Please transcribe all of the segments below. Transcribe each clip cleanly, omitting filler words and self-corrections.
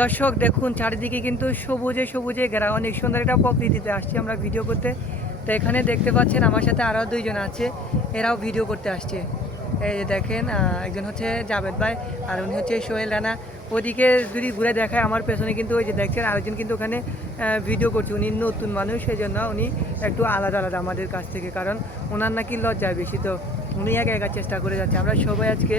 দর্শক দেখুন চারিদিকে কিন্তু সবুজে সবুজে ঘেরা, অনেক সুন্দর একটা প্রকৃতিতে আসছি আমরা ভিডিও করতে। তো এখানে দেখতে পাচ্ছেন আমার সাথে আরও দুইজন আছে, এরাও ভিডিও করতে আসছে। এই যে দেখেন একজন হচ্ছে জাভেদ ভাই আর উনি হচ্ছে সোহেল রানা। ওদিকে যদি ঘুরে দেখায় আমার পেছনে কিন্তু ওই যে দেখছেন আরেকজন কিন্তু ওখানে ভিডিও করছে। উনি নতুন মানুষ, সেই জন্য উনি একটু আলাদা আলাদা আমাদের কাছ থেকে, কারণ ওনার নাকি লজ্জায় বেশি, তো উনি একা একা চেষ্টা করে যাচ্ছে। আমরা সবাই আজকে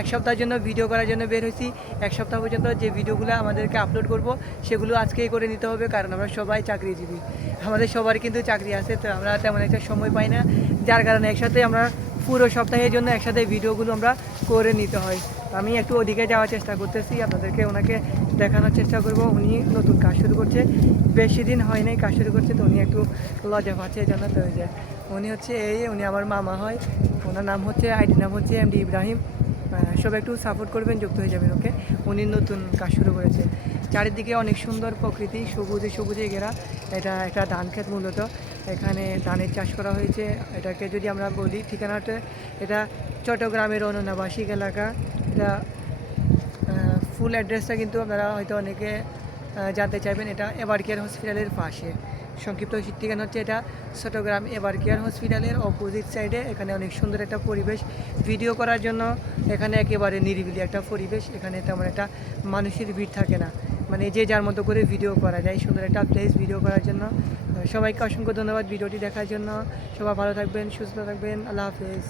এক সপ্তাহের জন্য ভিডিও করার জন্য বের হয়েছি। এক সপ্তাহ পর্যন্ত যে ভিডিওগুলো আমাদেরকে আপলোড করব সেগুলো আজকেই করে নিতে হবে, কারণ আমরা সবাই চাকরিজীবী, আমাদের সবার কিন্তু চাকরি আছে, তো আমরা তেমন একটা সময় পাই না, যার কারণে একসাথে আমরা পুরো সপ্তাহের জন্য একসাথে ভিডিওগুলো আমরা করে নিতে হয়। আমি একটু ওদিকে যাওয়ার চেষ্টা করতেছি, আপনাদেরকে ওনাকে দেখানোর চেষ্টা করব। উনি নতুন কাজ শুরু করছে, বেশি দিন হয় নাই কাজ শুরু করছে, তো উনি একটু লজ্জা পাচ্ছে, এই জন্য তো হয়ে যায়। উনি হচ্ছে উনি আমার মামা হয়, ওনার নাম হচ্ছে আইডি নাম হচ্ছে এমডি ইব্রাহিম। সবাই একটু সাপোর্ট করবেন, যুক্ত হয়ে যাবেন ওকে। উনি নতুন কাজ শুরু করেছে। চারিদিকে অনেক সুন্দর প্রকৃতি, সবুজে সবুজে ঘেরা। এটা একটা ধান ক্ষেত মূলত, এখানে ধানের চাষ করা হয়েছে। এটাকে যদি আমরা বলি ঠিকানাটা, এটা চট্টগ্রামের অননাবাসিক এলাকা। এটা ফুল অ্যাড্রেসটা কিন্তু আপনারা হয়তো অনেকে জানতে চাইবেন। এটা এভার কেয়ার হসপিটালের পাশে, সংক্ষিপ্ত ঠিকানা হচ্ছে এটা চট্টগ্রাম এভার কেয়ার হসপিটালের অপোজিট সাইডে। এখানে অনেক সুন্দর একটা পরিবেশ ভিডিও করার জন্য, এখানে একেবারে নিরিবিলি একটা পরিবেশ, এখানে তেমন একটা মানুষের ভিড় থাকে না, মানে যে যার মতো করে ভিডিও করা যায়। সুন্দর একটা প্লেস ভিডিও করার জন্য। সবাইকে অসংখ্য ধন্যবাদ ভিডিওটি দেখার জন্য। সবাই ভালো থাকবেন, সুস্থ থাকবেন, আল্লাহ হাফেজ।